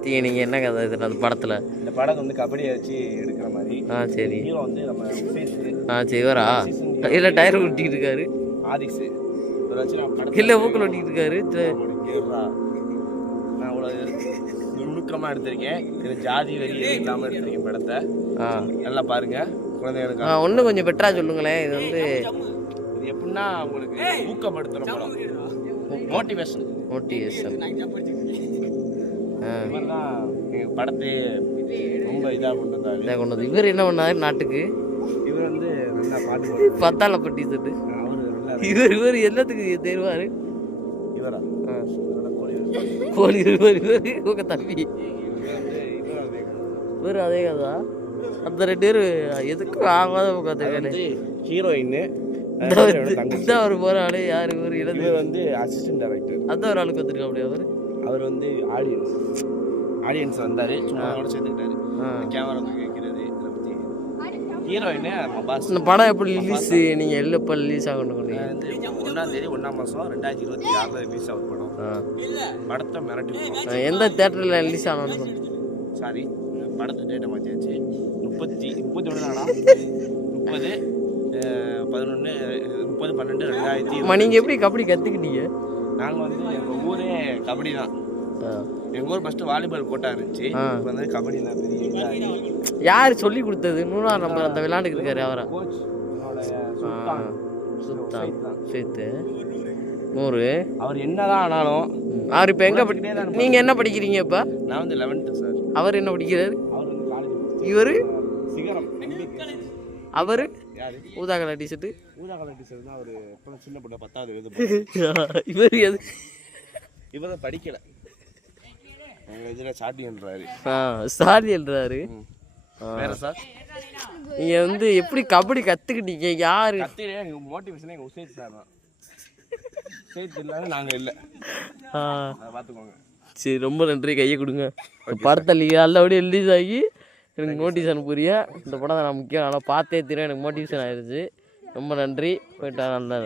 பற்றி நீங்கள் என்ன கதை இது அந்த படத்தில்? இந்த படம் வந்து கபடியை வச்சு எடுக்கிற மாதிரி. சரி. ஹீரோ வந்து நம்ம சரி வரா இல்லை டயர் ஒட்டிக்கிட்டு இருக்காரு. ஆதிஷ் இல்லை ஊக்கல் ஒட்டிக்கிட்டு இருக்காரு. நான் அவ்வளோ நுணுக்கமாக எடுத்திருக்கேன். இது ஜாதி வரி இல்லாமல் எடுத்திருக்கேன் படத்தை. நல்லா பாருங்க குழந்தைகளுக்கு. ஒன்றும் கொஞ்சம் பெட்டராக சொல்லுங்களேன். இது வந்து இது எப்படின்னா உங்களுக்கு ஊக்கப்படுத்துகிற படம், மோட்டிவேஷன். படத்தை ரொம்ப இதாக கொண்டு வந்தாரு. இவர் என்ன பண்ணாரு நாட்டுக்கு? இவர் வந்து நல்லா பாட்டு பத்தாளப்பட்டி செட்டு. இவர் எல்லாத்துக்கு தேர்வாரு. இவரா கோழி இவர் தம்பி. இவர் அதே கதா. அந்த 2 பேர் எதுக்கும் ஆகாத உட்காந்து ஹீரோயின். இதான் அவர் போற ஆளு. யார் இவர்? இவர் வந்து அசிஸ்டன்ட் டைரக்டர். அதான் ஒரு ஆளுக்கு வந்துருக்கா அப்படியே. அவர் வந்து ஆடியன்ஸ் வந்தாரு, சும்மா சேர்த்துக்கிட்டாரு. கேமரா வைக்கிறது இதை பற்றி. ஹீரோயின் இந்த படம் எப்படி ரிலீஸ்? நீங்கள் எப்போ ரிலீஸ் ஆகணும்? வந்து 1ஆம் தேதி 1ஆம் மாதம் 2026 ரிலீஸ் ஆகும் படம். படத்தை மிரட்டி எந்த தேட்டரில் ரிலீஸ் ஆகணும்? சாரி, படத்தை டேட்டை மாற்றியாச்சு. 31 நாளா 30/11/2020. நீங்கள் எப்படி கபடி கற்றுக்கிட்டீங்க? நாங்கள் வந்து எங்கள் ஊரே கபடி தான். எங்கள் ஊர் ஃபஸ்ட்டு வாலிபால் கோட்டா இருந்துச்சு. இப்போ வந்து கபடி தான் பெரிய. யார் சொல்லி கொடுத்தது? 3ஆம் நம்பர் அந்த விளையாண்டுக்கு இருக்காரு அவரா? கோச் சேர்த்து 100. அவர் என்னதான் ஆனாலும் அவர் இப்போ எங்கே நீங்கள் என்ன படிக்கிறீங்க இப்போ? நான் வந்து 11th சார். அவர் என்ன படிக்கிறாரு? அவர் வந்து காலேஜ். இவர் சிகரம். அவர் ஊதா கலர் டிஷர்ட்டு. ஊதா கலர் டிஷர்ட் தான். அவர் இப்போ சின்ன பொண்ணு 10வது எழுத. இவர் எது? இவர் படிக்கல. இதில் சாட்டின்றாரு. சாட்டின்றாரு. வேற சார் நீங்கள் வந்து எப்படி கபடி கற்றுக்கிட்டீங்க? யார் கற்றுக்கிட்டே? எங்கள் மோட்டிவேஷனே எங்கள் உசேத் சார் தான். உசேத் இல்லாமல் நாங்கள் இல்லை. பார்த்துக்கோங்க. சரி, ரொம்ப நன்றி. கையை கொடுங்க. படத்தை நல்லபடியாக ரிலீஸ் ஆகி எனக்கு மோட்டிவேஷன் புரிய. இந்த படம் நான் முக்கியம் நல்லா பார்த்தே தெரியும். எனக்கு மோட்டிவேஷன் ஆயிடுச்சு. ரொம்ப நன்றி. போயிட்டா நல்லா.